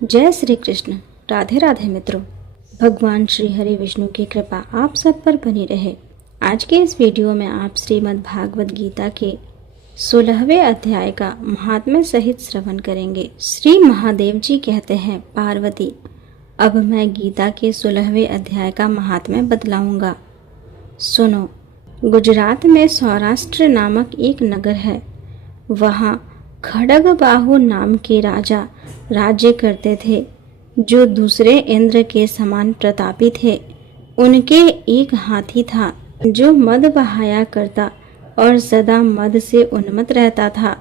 जय श्री कृष्ण। राधे राधे मित्रों। भगवान श्री हरि विष्णु की कृपा आप सब पर बनी रहे। आज के इस वीडियो में आप श्रीमद् भागवत गीता के 16वें अध्याय का महात्म्य सहित श्रवण करेंगे। श्री महादेव जी कहते हैं, पार्वती, अब मैं गीता के 16वें अध्याय का महात्म्य बतलाऊंगा। सुनो। गुजरात में सौराष्ट्र नामक एक नगर है। वहाँ खड्गबाहु नाम के राजा राज्य करते थे, जो दूसरे इंद्र के समान प्रतापी थे। उनके एक हाथी था जो मद बहाया करता और सदा मद से उन्मत्त रहता था।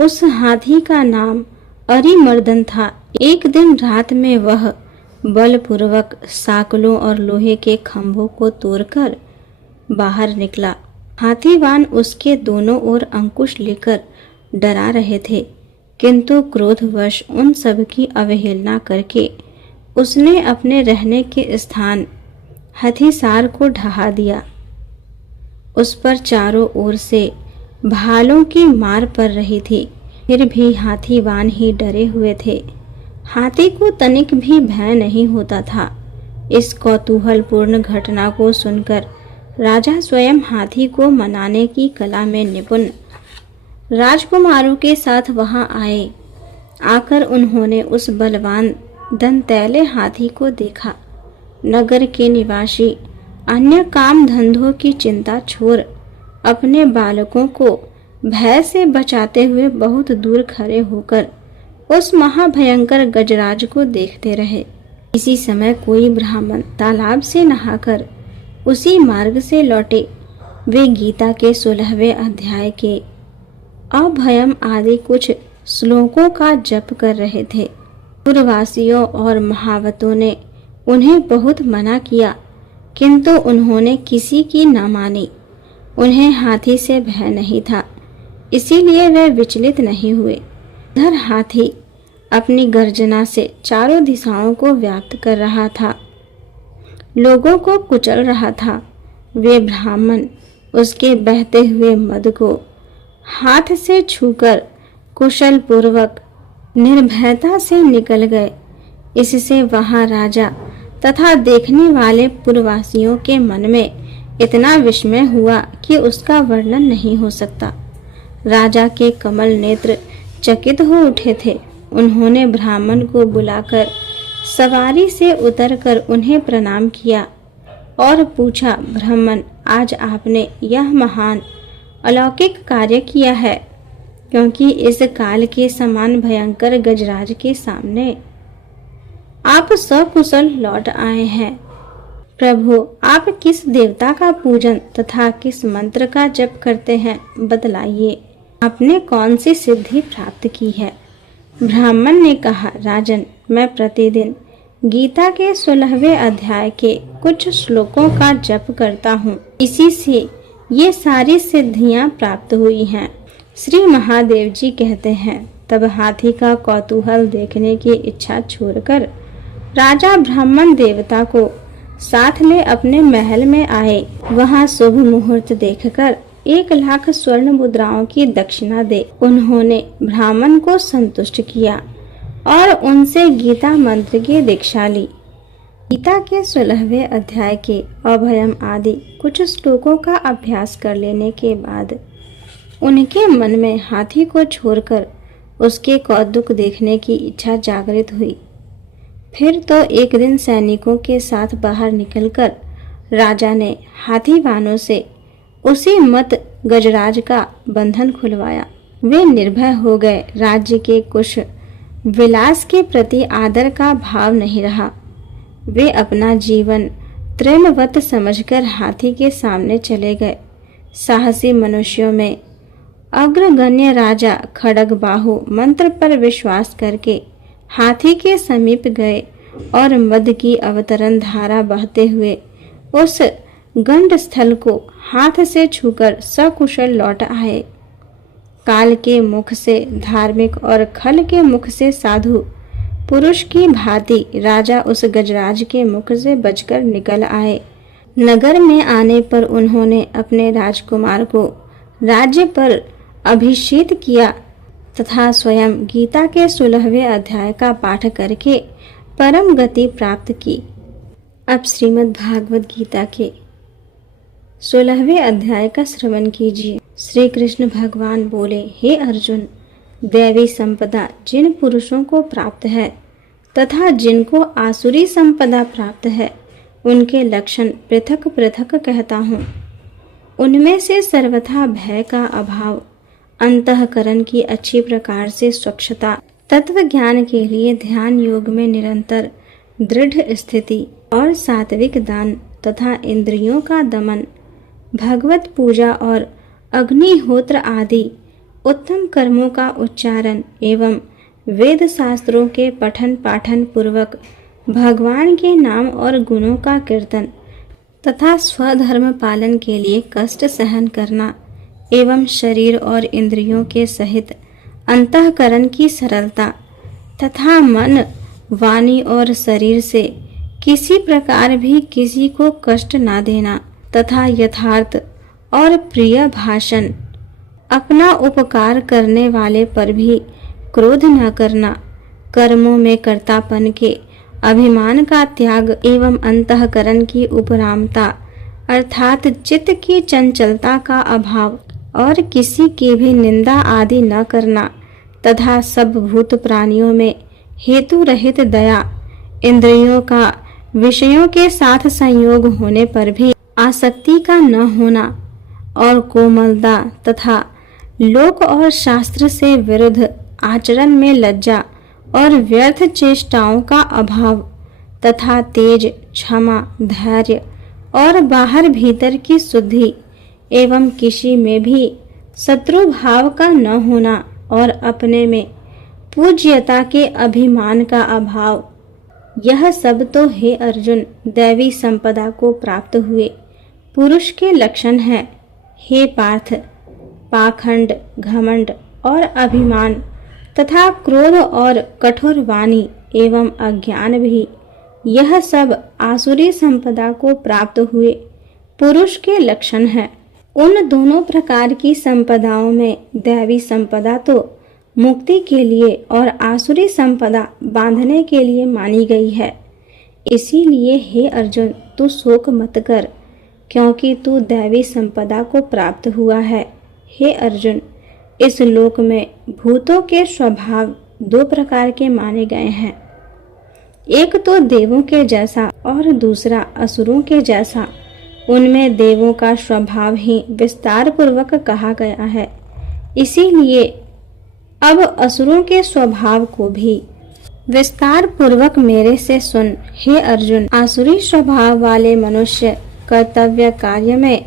उस हाथी का नाम अरिमर्दन था। एक दिन रात में वह बलपूर्वक साकलों और लोहे के खंभों को तोड़कर बाहर निकला। हाथीवान उसके दोनों ओर अंकुश लेकर डरा रहे थे, किंतु क्रोधवश उन सब की अवहेलना करके उसने अपने रहने के स्थान हथिसार को ढहा दिया। उस पर चारों ओर से भालों की मार पड़ रही थी, फिर भी हाथीवान ही डरे हुए थे। हाथी को तनिक भी भय नहीं होता था। इस कौतूहलपूर्ण घटना को सुनकर राजा स्वयं हाथी को मनाने की कला में निपुण राजकुमारों के साथ वहां आए। आकर उन्होंने उस बलवान दंतैले हाथी को देखा। नगर के निवासी अन्य काम धंधों की चिंता छोड़ अपने बालकों को भय से बचाते हुए बहुत दूर खड़े होकर उस महाभयंकर गजराज को देखते रहे। इसी समय कोई ब्राह्मण तालाब से नहाकर उसी मार्ग से लौटे। वे गीता के 16वें अध्याय के अभयम आदि कुछ श्लोकों का जप कर रहे थे। पूर्ववासियों और महावतों ने उन्हें बहुत मना किया, किंतु उन्होंने किसी की न मानी। उन्हें हाथी से भय नहीं था, इसीलिए वे विचलित नहीं हुए। उधर हाथी अपनी गर्जना से चारों दिशाओं को व्याप्त कर रहा था, लोगों को कुचल रहा था। वे ब्राह्मण उसके बहते हुए मद को हाथ से छूकर कुशल पूर्वक निर्भयता से निकल गए। इससे वहां राजा तथा देखने वाले पूर्ववासियों के मन में इतना विस्मय हुआ कि उसका वर्णन नहीं हो सकता। राजा के कमल नेत्र चकित हो उठे थे। उन्होंने ब्राह्मण को बुलाकर सवारी से उतरकर उन्हें प्रणाम किया और पूछा, ब्राह्मण, आज आपने यह महान अलौकिक कार्य किया है, क्योंकि इस काल के समान भयंकर गजराज के सामने आप सकुशल लौट आए हैं। प्रभु, आप किस देवता का पूजन तथा किस मंत्र का जप करते हैं, बतलाइए। आपने कौन सी सिद्धि प्राप्त की है? ब्राह्मण ने कहा, राजन, मैं प्रतिदिन गीता के 16वें अध्याय के कुछ श्लोकों का जप करता हूँ। इसी से ये सारी सिद्धियां प्राप्त हुई हैं। श्री महादेव जी कहते हैं, तब हाथी का कौतूहल देखने की इच्छा छोड़कर राजा ब्राह्मण देवता को साथ ले अपने महल में आए। वहां शुभ मुहूर्त देखकर 1,00,000 स्वर्ण मुद्राओं की दक्षिणा दे उन्होंने ब्राह्मण को संतुष्ट किया और उनसे गीता मंत्र की दीक्षा ली। गीता के 16वें अध्याय के अभयम आदि कुछ श्लोकों का अभ्यास कर लेने के बाद उनके मन में हाथी को छोड़कर उसके कौतुक देखने की इच्छा जागृत हुई। फिर तो एक दिन सैनिकों के साथ बाहर निकलकर राजा ने हाथीवानों से उसी मत गजराज का बंधन खुलवाया। वे निर्भय हो गए। राज्य के कुछ विलास के प्रति आदर का भाव नहीं रहा। वे अपना जीवन तृणवत समझकर हाथी के सामने चले गए। साहसी मनुष्यों में अग्रगण्य राजा खड्गबाहु मंत्र पर विश्वास करके हाथी के समीप गए और मद की अवतरण धारा बहते हुए उस गंड स्थल को हाथ से छूकर सकुशल लौट आए। काल के मुख से धार्मिक और खल के मुख से साधु पुरुष की भांति राजा उस गजराज के मुख से बचकर निकल आए। नगर में आने पर उन्होंने अपने राजकुमार को राज्य पर अभिषेक किया तथा स्वयं गीता के 16वें अध्याय का पाठ करके परम गति प्राप्त की। अब श्रीमद् भागवत गीता के 16वें अध्याय का श्रवण कीजिए। श्री कृष्ण भगवान बोले, हे अर्जुन, दैवी संपदा जिन पुरुषों को प्राप्त है तथा जिनको आसुरी संपदा प्राप्त है, उनके लक्षण पृथक पृथक कहता हूँ। उनमें से सर्वथा भय का अभाव, अंतःकरण की अच्छी प्रकार से स्वच्छता, तत्व ज्ञान के लिए ध्यान योग में निरंतर दृढ़ स्थिति और सात्विक दान तथा इंद्रियों का दमन, भगवत पूजा और अग्निहोत्र आदि उत्तम कर्मों का उच्चारण एवं वेद शास्त्रों के पठन पाठन पूर्वक भगवान के नाम और गुणों का कीर्तन तथा स्वधर्म पालन के लिए कष्ट सहन करना एवं शरीर और इंद्रियों के सहित अंतःकरण की सरलता तथा मन, वाणी और शरीर से किसी प्रकार भी किसी को कष्ट ना देना तथा यथार्थ और प्रिय भाषण, अपना उपकार करने वाले पर भी क्रोध न करना, कर्मों में कर्तापन के अभिमान का त्याग एवं अंतःकरण की उपरामता अर्थात चित्त की चंचलता का अभाव और किसी की भी निंदा आदि न करना तथा सब भूत प्राणियों में हेतु रहित दया, इंद्रियों का विषयों के साथ संयोग होने पर भी आसक्ति का न होना और कोमलता तथा लोक और शास्त्र से विरुद्ध आचरण में लज्जा और व्यर्थ चेष्टाओं का अभाव तथा तेज, क्षमा, धैर्य और बाहर भीतर की शुद्धि एवं किसी में भी शत्रु भाव का न होना और अपने में पूज्यता के अभिमान का अभाव, यह सब तो हे अर्जुन दैवी संपदा को प्राप्त हुए पुरुष के लक्षण है। हे पार्थ, पाखंड, घमंड और अभिमान तथा क्रोध और कठोर वाणी एवं अज्ञान भी, यह सब आसुरी संपदा को प्राप्त हुए पुरुष के लक्षण है। उन दोनों प्रकार की संपदाओं में दैवी संपदा तो मुक्ति के लिए और आसुरी संपदा बांधने के लिए मानी गई है। इसीलिए हे अर्जुन, तू शोक मत कर, क्योंकि तू दैवी संपदा को प्राप्त हुआ है। हे अर्जुन, इस लोक में भूतों के स्वभाव दो प्रकार के माने गए हैं, एक तो देवों के जैसा और दूसरा असुरों के जैसा। उनमें देवों का स्वभाव ही विस्तार पूर्वक कहा गया है, इसीलिए अब असुरों के स्वभाव को भी विस्तार पूर्वक मेरे से सुन। हे अर्जुन, आसुरी स्वभाव वाले मनुष्य कर्तव्य कार्य में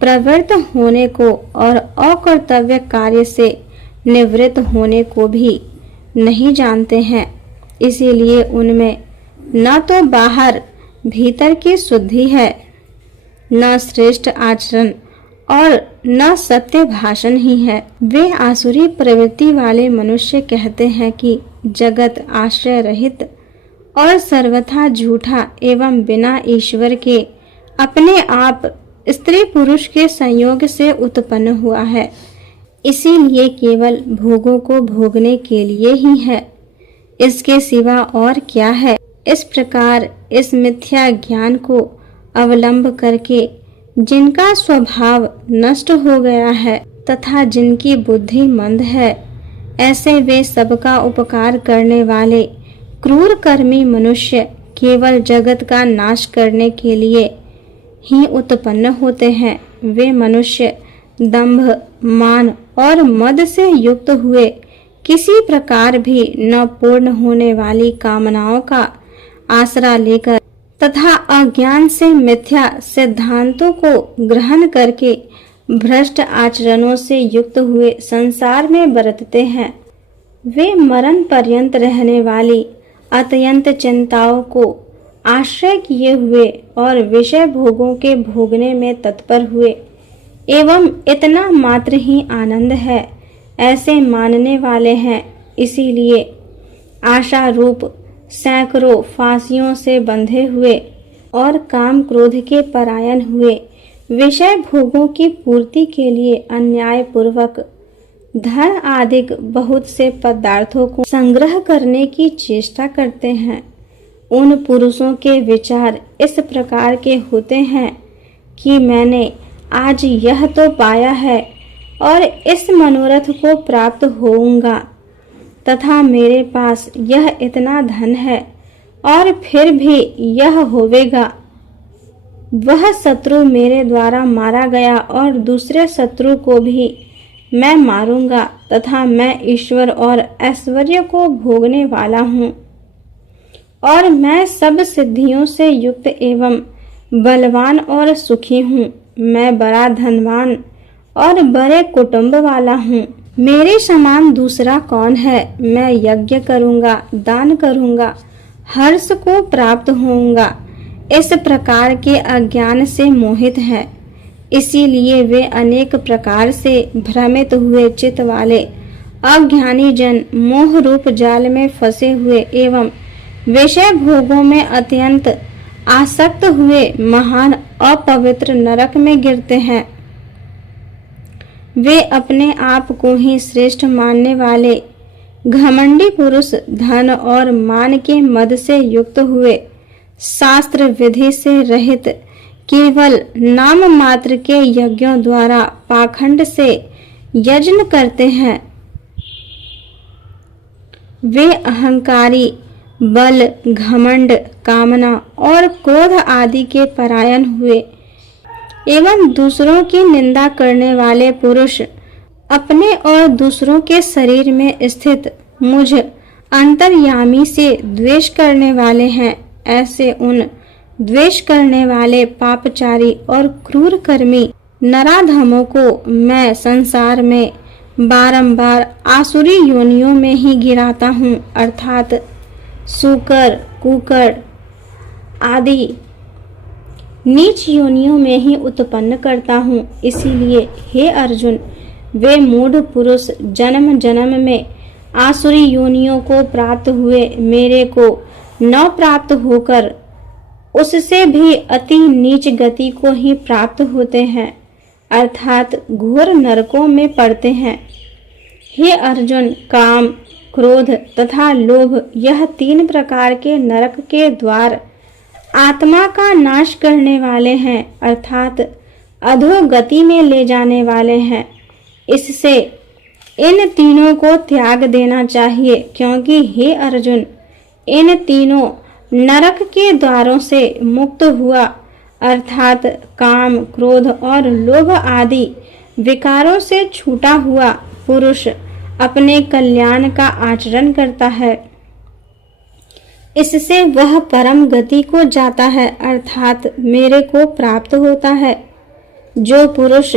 प्रवृत्त होने को और अकर्तव्य कार्य से निवृत्त होने को भी नहीं जानते हैं। इसीलिए उनमें न तो बाहर भीतर की शुद्धि है, न श्रेष्ठ आचरण और न सत्य भाषण ही है। वे आसुरी प्रवृत्ति वाले मनुष्य कहते हैं कि जगत आश्रय रहित और सर्वथा झूठा एवं बिना ईश्वर के अपने आप स्त्री पुरुष के संयोग से उत्पन्न हुआ है, इसीलिए केवल भोगों को भोगने के लिए ही है, इसके सिवा और क्या है। इस प्रकार इस मिथ्या ज्ञान को अवलंब करके जिनका स्वभाव नष्ट हो गया है तथा जिनकी बुद्धि मंद है, ऐसे वे सबका उपकार करने वाले क्रूर कर्मी मनुष्य केवल जगत का नाश करने के लिए ही उत्पन्न होते हैं। वे मनुष्य दंभ, मान और मद से युक्त हुए किसी प्रकार भी न पूर्ण होने वाली कामनाओं का आसरा लेकर तथा अज्ञान से मिथ्या सिद्धांतों को ग्रहण करके भ्रष्ट आचरणों से युक्त हुए संसार में बरतते हैं। वे मरण पर्यंत रहने वाली अत्यंत चिंताओं को आश्रय किए हुए और विषय भोगों के भोगने में तत्पर हुए एवं इतना मात्र ही आनंद है, ऐसे मानने वाले हैं। इसीलिए आशा रूप सैकड़ों फांसियों से बंधे हुए और काम क्रोध के परायण हुए विषय भोगों की पूर्ति के लिए अन्याय पूर्वक धन आदि बहुत से पदार्थों को संग्रह करने की चेष्टा करते हैं। उन पुरुषों के विचार इस प्रकार के होते हैं कि मैंने आज यह तो पाया है और इस मनोरथ को प्राप्त होऊंगा, तथा मेरे पास यह इतना धन है और फिर भी यह होवेगा। वह शत्रु मेरे द्वारा मारा गया और दूसरे शत्रु को भी मैं मारूंगा, तथा मैं ईश्वर और ऐश्वर्य को भोगने वाला हूँ और मैं सब सिद्धियों से युक्त एवं बलवान और सुखी हूँ। मैं बड़ा धनवान और बड़े कुटुंब वाला हूँ। मेरे समान दूसरा कौन है? मैं यज्ञ करूँगा, दान करूँगा, हर्ष को प्राप्त होऊंगा। इस प्रकार के अज्ञान से मोहित हैं। इसीलिए वे अनेक प्रकार से भ्रमित हुए चित्त वाले अज्ञानी जन मोह रूप जाल में फंसे हुए एवं विषय भोगों में अत्यंत आसक्त हुए महान अपवित्र नरक में गिरते हैं। वे अपने आप को ही श्रेष्ठ मानने वाले घमंडी पुरुष धन और मान के मद से युक्त हुए, शास्त्र विधि से रहित केवल नाम मात्र के यज्ञों द्वारा पाखंड से यज्ञ करते हैं। वे अहंकारी, बल, घमंड, कामना और क्रोध आदि के परायण हुए एवं दूसरों की निंदा करने वाले पुरुष अपने और दूसरों के शरीर में स्थित मुझ अंतर्यामी से द्वेष करने वाले हैं। ऐसे उन द्वेष करने वाले पापचारी और क्रूर कर्मी नराधमों को मैं संसार में बारंबार आसुरी योनियों में ही गिराता हूँ, अर्थात सूकर, कुकर आदि नीच योनियों में ही उत्पन्न करता हूँ। इसीलिए हे अर्जुन, वे मूढ़ पुरुष जन्म जन्म में आसुरी योनियों को प्राप्त हुए मेरे को न प्राप्त होकर उससे भी अति नीच गति को ही प्राप्त होते हैं, अर्थात घोर नरकों में पड़ते हैं। हे अर्जुन, काम, क्रोध तथा लोभ यह 3 प्रकार के नरक के द्वार आत्मा का नाश करने वाले हैं, अर्थात अधोगति में ले जाने वाले हैं। इससे इन तीनों को त्याग देना चाहिए, क्योंकि हे अर्जुन, इन तीनों नरक के द्वारों से मुक्त हुआ, अर्थात काम, क्रोध और लोभ आदि विकारों से छूटा हुआ पुरुष अपने कल्याण का आचरण करता है। इससे वह परम गति को जाता है, अर्थात मेरे को प्राप्त होता है। जो पुरुष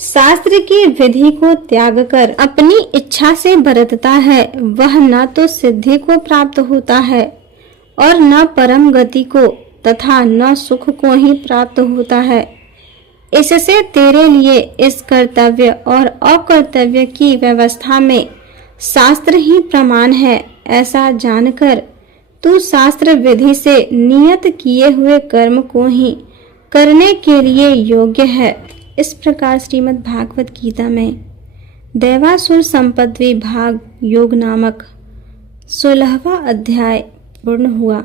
शास्त्र की विधि को त्याग कर अपनी इच्छा से बरतता है, वह न तो सिद्धि को प्राप्त होता है और न परम गति को तथा न सुख को ही प्राप्त होता है। इससे तेरे लिए इस कर्तव्य और अकर्तव्य की व्यवस्था में शास्त्र ही प्रमाण है। ऐसा जानकर तू शास्त्र विधि से नियत किए हुए कर्म को ही करने के लिए योग्य है। इस प्रकार श्रीमद् भागवत गीता में दैवासुर संपद विभाग योग नामक 16वां अध्याय पूर्ण हुआ।